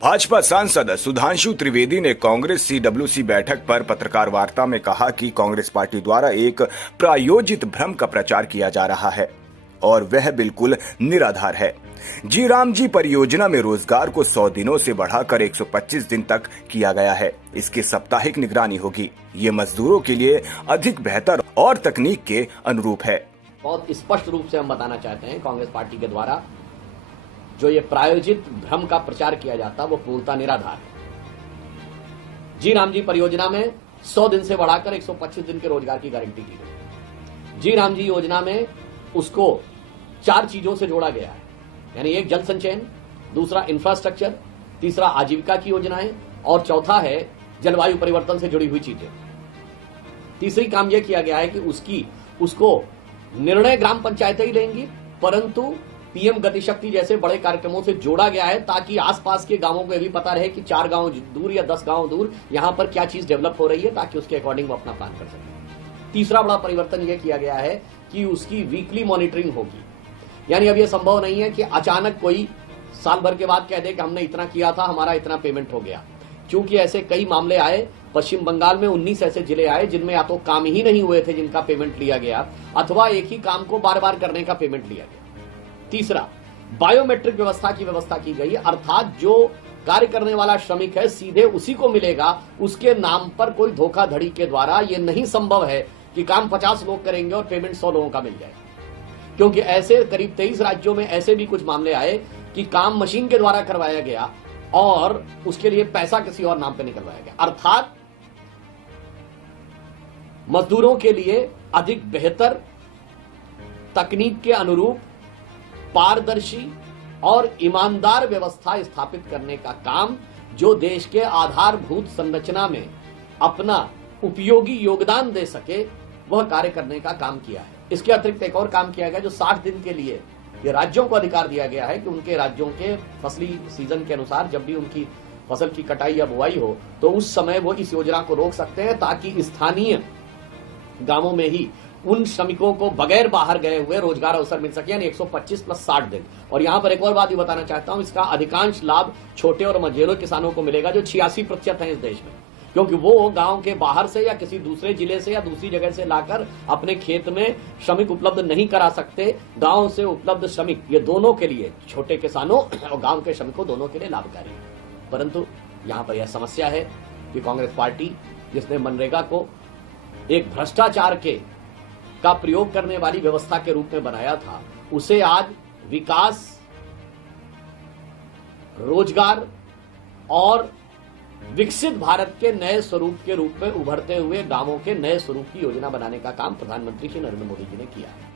भाजपा सांसद सुधांशु त्रिवेदी ने कांग्रेस सीडब्ल्यूसी बैठक पर पत्रकार वार्ता में कहा कि कांग्रेस पार्टी द्वारा एक प्रायोजित भ्रम का प्रचार किया जा रहा है और वह बिल्कुल निराधार है। जी राम जी परियोजना में रोजगार को 100 दिनों से बढ़ाकर 125 दिन तक किया गया है। इसकी साप्ताहिक निगरानी होगी। ये मजदूरों के लिए अधिक बेहतर और तकनीक के अनुरूप है। बहुत स्पष्ट रूप से हम बताना चाहते हैं, कांग्रेस पार्टी के द्वारा जो ये प्रायोजित भ्रम का प्रचार किया जाता है वो पूर्णतः निराधार है। जी राम जी परियोजना में 100 दिन से बढ़ाकर 125 दिन के रोजगार की गारंटी की गई। जी राम जी योजना में उसको 4 चीजों से जोड़ा गया है, यानी एक जल संचयन, दूसरा इंफ्रास्ट्रक्चर, तीसरा आजीविका की योजनाएं और चौथा है जलवायु परिवर्तन से जुड़ी हुई चीजें। तीसरी काम यह किया गया है कि उसको निर्णय ग्राम पंचायतें ही लेंगी, परंतु पीएम गतिशक्ति जैसे बड़े कार्यक्रमों से जोड़ा गया है ताकि आसपास के गांवों को यह भी पता रहे कि 4 गांव दूर या 10 गांव दूर यहां पर क्या चीज डेवलप हो रही है, ताकि उसके अकॉर्डिंग वो अपना प्लान कर सके। तीसरा बड़ा परिवर्तन यह किया गया है कि उसकी वीकली मॉनिटरिंग होगी, यानी अब यह संभव नहीं है कि अचानक कोई साल भर के बाद कह दे कि हमने इतना किया था, हमारा इतना पेमेंट हो गया। क्योंकि ऐसे कई मामले आए, पश्चिम बंगाल में 19 ऐसे जिले आए जिनमें या तो काम ही नहीं हुए थे जिनका पेमेंट लिया गया, अथवा एक ही काम को बार बार करने का पेमेंट लिया गया। तीसरा, बायोमेट्रिक व्यवस्था की व्यवस्था की गई, अर्थात जो कार्य करने वाला श्रमिक है सीधे उसी को मिलेगा, उसके नाम पर कोई धोखाधड़ी के द्वारा यह नहीं संभव है कि काम 50 लोग करेंगे और पेमेंट 100 लोगों का मिल जाए। क्योंकि ऐसे करीब 23 राज्यों में ऐसे भी कुछ मामले आए कि काम मशीन के द्वारा करवाया गया और उसके लिए पैसा किसी और नाम पर निकलवाया गया। अर्थात मजदूरों के लिए अधिक बेहतर, तकनीक के अनुरूप, पारदर्शी और ईमानदार व्यवस्था स्थापित करने का काम जो देश के आधारभूत संरचना में अपना उपयोगी योगदान दे सके, वह कार्य करने का काम किया है। इसके अतिरिक्त एक और काम किया गया जो 60 दिन के लिए ये राज्यों को अधिकार दिया गया है कि उनके राज्यों के फसली सीजन के अनुसार जब भी उनकी फसल की कटाई या बुआई हो तो उस समय वो इस योजना को रोक सकते हैं, ताकि स्थानीय गांवों में ही उन श्रमिकों को बगैर बाहर गए हुए रोजगार अवसर मिल सके, यानी 125 + 60 दिन। और यहां पर एक और बात भी बताना चाहता हूं, इसका अधिकांश लाभ छोटे और मझोले किसानों को मिलेगा जो 86% है इस देश में, क्योंकि वो गांव के बाहर से या किसी दूसरे जिले से या दूसरी जगह से लाकर अपने खेत में श्रमिक उपलब्ध नहीं करा सकते। गांव से उपलब्ध श्रमिक ये दोनों के लिए, छोटे किसानों और गांव के श्रमिकों दोनों के लिए लाभकारी है। परंतु यहां पर यह समस्या है कि कांग्रेस पार्टी जिसने मनरेगा को एक भ्रष्टाचार का प्रयोग करने वाली व्यवस्था के रूप में बनाया था, उसे आज विकास, रोजगार और विकसित भारत के नए स्वरूप के रूप में उभरते हुए गांवों के नए स्वरूप की योजना बनाने का काम प्रधानमंत्री श्री नरेंद्र मोदी जी ने किया है।